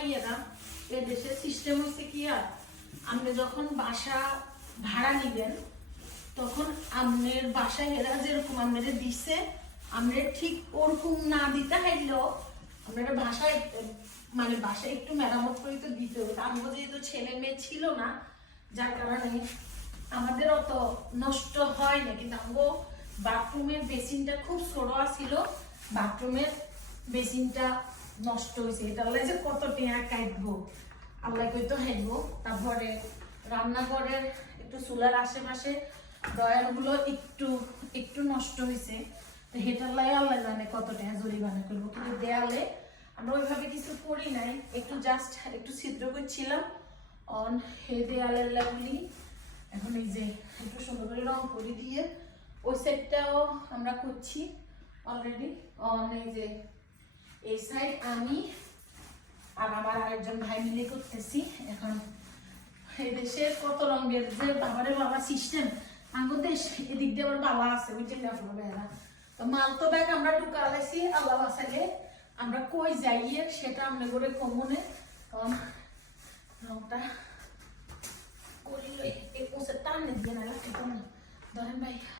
ভাইয়েরা a system হচ্ছে কি আর, আপনি যখন বাসা ভাড়া নিবেন, তখন আপনার বাসায় এরা যেরকম আপনাদের দিচ্ছে আপনার ঠিক ওরকম না দিতে হাইলেও আপনারা বাসায় মানে বাসায় একটু মেরামত করে তো দিতে হবে। আমার যেহেতু ছেলে মেয়ে ছিল না, যার কারণে আমাদের অত নষ্ট হয় না। কিন্তু আমগো বাথরুমের বেসিনটা খুব সরো ছিল বাথরুমের বেসিনটা নষ্ট হয়েছে এটা হলে যে কত টেয়া কাটবো। আল্লাহ কইতো হাইবো তারপরে রান্নাঘরের একটু চুলার আশেপাশে ডয়ারগুলো একটু একটু নষ্ট হয়েছে তো হেটার লাই আল্লাহ জানে কত টাকা জরিমানা করব। কিন্তু দেয়ালে আমরা ওইভাবে কিছু করি নাই, একটু জাস্ট একটু ছিদ্র করছিলাম অন হে দেয়ালের লাগলি এখন এই যে একটু সুন্দর করে রং করে দিয়ে ওই সেটটাও আমরা করছি অলরেডি অন এই যে এই সাইড আমি আর আমার আরেকজন ভাই মিলে করতেছি। এখন এই দেশে কত রঙের যে বাবারে বাবা সিস্টেম আঙ্গুর দেশ, এদিক দিয়ে আমার বাবা আছে জন্য আপনার বেড়া। তো মাল তো ব্যাগ আমরা ঢুকালাইছি আল্লাহ বাসাইলে আমরা কই যাইয়ে সেটা আমরা করে কমনে তখন রংটা করিলে এই পোষে টানে দিয়ে না। ধরেন ভাই।